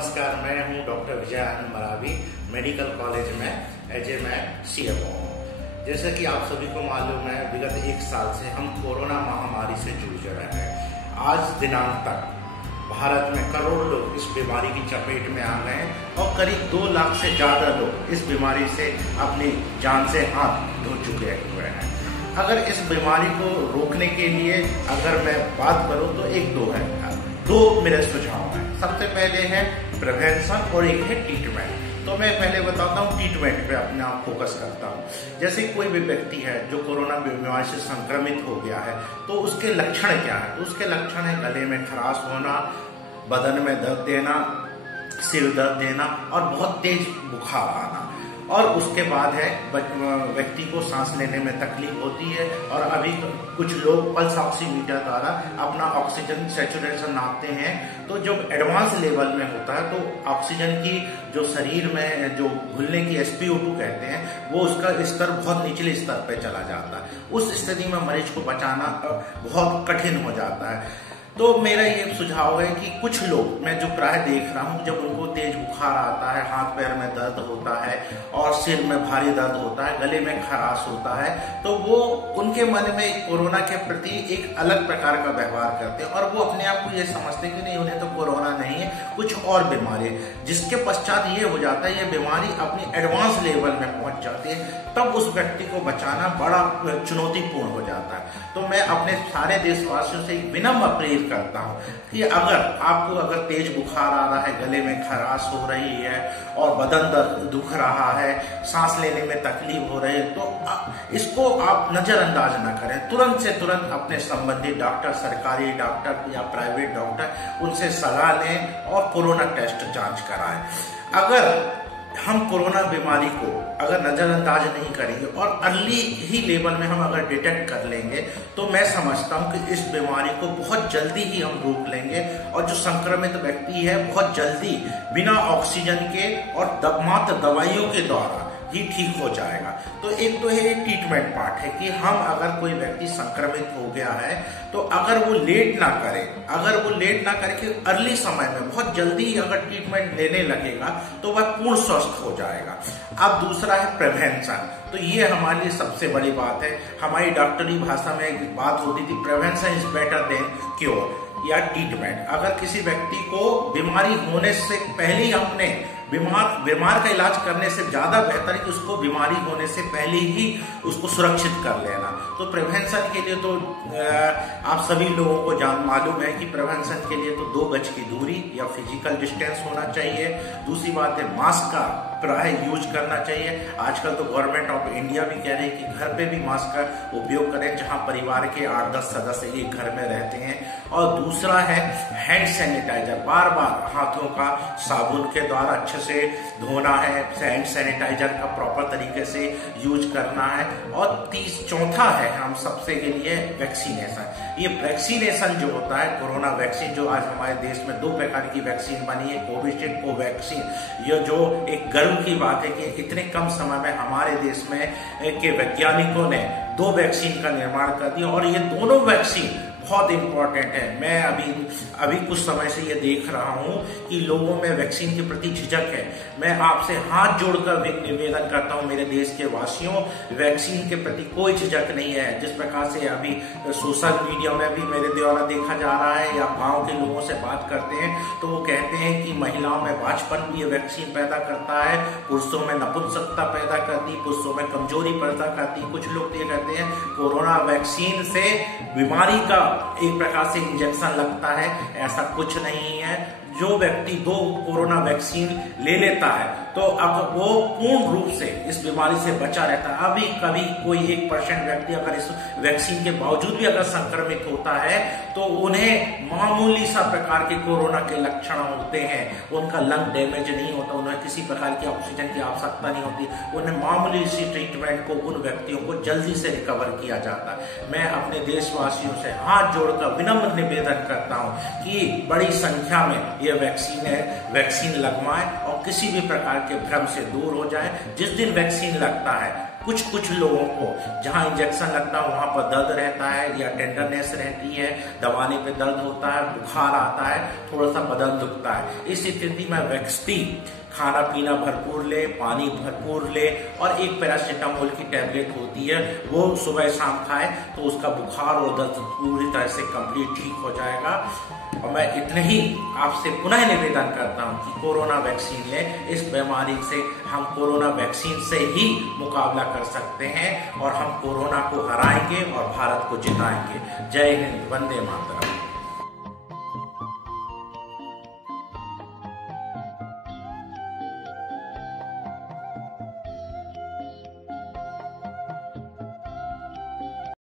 नमस्कार, मैं हूं doctor Vijay Anand Maravi, medical college में एज ए मैं CMO हूँ। जैसे कि आप सभी को मालूम है, विगत 1 साल से हम कोरोना महामारी से जूझ रहे हैं। आज दिनांक तक भारत में करोड़ लोग इस बीमारी की चपेट में आ गए हैं और करीब 2 लाख से ज़्यादा लोग इस बीमारी से अपनी जान से हाथ धो चुके हुए हैं। अगर इस बीमारी को रोकने के लिए अगर मैं बात करूं तो दो मेरे सुझाव हैं। सबसे पहले है प्रिवेंशन और एक है ट्रीटमेंट। तो मैं पहले बताता हूँ ट्रीटमेंट पे अपने आप फोकस करता हूँ। जैसे कोई भी व्यक्ति है जो कोरोना बीमारी से संक्रमित हो गया है तो उसके लक्षण क्या है? तो उसके लक्षण है गले में खराश होना, बदन में दर्द देना, सिर दर्द देना और बहुत तेज बुखार आना। और उसके बाद है व्यक्ति को सांस लेने में तकलीफ होती है। और अभी कुछ लोग पल्स ऑक्सीमीटर द्वारा अपना ऑक्सीजन सैचुरेशन नापते हैं। तो जब एडवांस लेवल में होता है तो ऑक्सीजन की जो शरीर में जो घुलने की SpO2 कहते हैं, वो उसका स्तर बहुत निचले स्तर पे चला जाता है। उस स्थिति में मरीज को बचाना बहुत कठिन हो जाता है। तो मेरा ये सुझाव है कि कुछ लोग, मैं जो प्राय देख रहा हूँ, जब उनको तेज बुखार आता है, हाथ पैर में दर्द होता है और सिर में भारी दर्द होता है, गले में खराश होता है, तो वो उनके मन में कोरोना के प्रति एक अलग प्रकार का व्यवहार करते हैं और वो अपने आप को ये समझते हैं कि नहीं, उन्हें तो कोरोना नहीं है, कुछ और बीमारी है। जिसके पश्चात ये हो जाता है, ये बीमारी अपनी एडवांस लेवल में पहुंच जाती है, तब उस व्यक्ति को बचाना बड़ा चुनौतीपूर्ण हो जाता है। तो मैं अपने सारे देशवासियों से विनम्र अपील करता हूं कि अगर तेज बुखार आ रहा है, गले में खराश हो रही है और बदन दर्द दुख रहा है, सांस लेने में तकलीफ हो रही है, तो इसको आप नजरअंदाज न करें। तुरंत से तुरंत अपने संबंधित डॉक्टर, सरकारी डॉक्टर या प्राइवेट डॉक्टर, उनसे सलाह लें और कोरोना टेस्ट जांच कराएं। अगर हम कोरोना बीमारी को अगर नजरअंदाज नहीं करेंगे और अर्ली ही लेवल में हम अगर डिटेक्ट कर लेंगे, तो मैं समझता हूं कि इस बीमारी को बहुत जल्दी ही हम रोक लेंगे और जो संक्रमित व्यक्ति है बहुत जल्दी बिना ऑक्सीजन के और मात्र दवाइयों के द्वारा ही ठीक हो जाएगा। तो एक तो है ट्रीटमेंट पार्ट है कि हम अगर कोई व्यक्ति संक्रमित हो गया है तो अगर वो लेट ना करे कि अर्ली समय में बहुत जल्दी अगर ट्रीटमेंट लेने लगेगा तो वह पूर्ण स्वस्थ हो जाएगा। अब दूसरा है प्रिवेंशन। तो ये हमारे लिए सबसे बड़ी बात है। हमारी डॉक्टरी भाषा में एक बात होती थी, prevention is better than cure या ट्रीटमेंट। अगर किसी व्यक्ति को बीमारी होने से पहले ही हमने बीमार का इलाज करने से ज्यादा बेहतर है कि उसको बीमारी होने से पहले ही उसको सुरक्षित कर लेना। तो प्रिवेंशन के लिए तो आप सभी लोगों को मालूम है कि प्रिवेंशन के लिए तो 2 गज की दूरी या फिजिकल डिस्टेंस होना चाहिए। दूसरी बात है मास्क का प्राय यूज करना चाहिए। आजकल तो गवर्नमेंट ऑफ इंडिया भी कह रही है कि घर पे भी मास्क का उपयोग करें, जहां परिवार के 8-10 सदस्य एक घर में रहते हैं। और दूसरा है हैंड सैनिटाइजर, बार बार हाथों का साबुन के द्वारा अच्छे से धोना है, हैंड सैनिटाइजर का प्रॉपर तरीके से यूज करना है। और चौथा है हम सबसे के लिए वैक्सीनेशन। ये वैक्सीनेशन जो होता है, कोरोना वैक्सीन, जो आज हमारे देश में 2 प्रकार की वैक्सीन बनी है, कोविशील्ड, कोवैक्सीन। ये जो एक गर्व की बात है कि इतने कम समय में हमारे देश में के वैज्ञानिकों ने 2 वैक्सीन का निर्माण कर दिया और ये दोनों वैक्सीन बहुत इंपॉर्टेंट है। मैं अभी कुछ समय से ये देख रहा हूं कि लोगों में वैक्सीन के प्रति झिझक है। मैं आपसे हाथ जोड़कर निवेदन करता हूं, मेरे देश के वासियों, वैक्सीन के प्रति कोई झिझक नहीं है। जिस प्रकार से अभी सोशल मीडिया में भी मेरे द्वारा देखा जा रहा है या गांव के लोगों से बात करते हैं तो वो कहते हैं कि महिलाओं में बांझपन भी ये वैक्सीन पैदा करता है, पुरुषों में नपुंसकता पैदा करती, पुरुषों में कमजोरी पैदा करती। कुछ लोग ये कहते हैं कोरोना वैक्सीन से बीमारी का एक प्रकार से इंजेक्शन लगता है। ऐसा कुछ नहीं है। जो व्यक्ति 2 कोरोना वैक्सीन ले लेता है तो अब वो पूर्ण रूप से इस बीमारी से बचा रहता है। अभी कभी कोई 1% व्यक्ति अगर इस वैक्सीन के बावजूद भी अगर संक्रमित होता है तो उन्हें मामूली सा प्रकार के कोरोना के लक्षण होते हैं। उनका लंग डैमेज नहीं होता, उन्हें किसी प्रकार की ऑक्सीजन की आवश्यकता नहीं होती, उन्हें मामूली सी ट्रीटमेंट को उन व्यक्तियों को जल्दी से रिकवर किया जाता है। मैं अपने देशवासियों से हाथ जोड़कर विनम्र निवेदन करता हूँ कि बड़ी संख्या में ये वैक्सीन लगवाएं और किसी भी प्रकार के भ्रम से दूर हो जाए। जिस दिन वैक्सीन लगता है कुछ लोगों को जहां इंजेक्शन लगता है वहां पर दर्द रहता है या टेंडरनेस रहती है, दबाने पे दर्द होता है, बुखार आता है, थोड़ा सा बदन दुखता है। इस स्थिति में वैक्सीन खाना पीना भरपूर ले, पानी भरपूर ले और एक पैरासीटामोल की टैबलेट होती है वो सुबह शाम खाए तो उसका बुखार और दर्द पूरी तरह से कंप्लीट ठीक हो जाएगा। और मैं इतने ही आपसे पुनः निवेदन करता हूं कि कोरोना वैक्सीन लें। इस बीमारी से हम कोरोना वैक्सीन से ही मुकाबला कर सकते हैं और हम कोरोना को हराएंगे और भारत को जिताएंगे। जय हिंद, वंदे मातरम।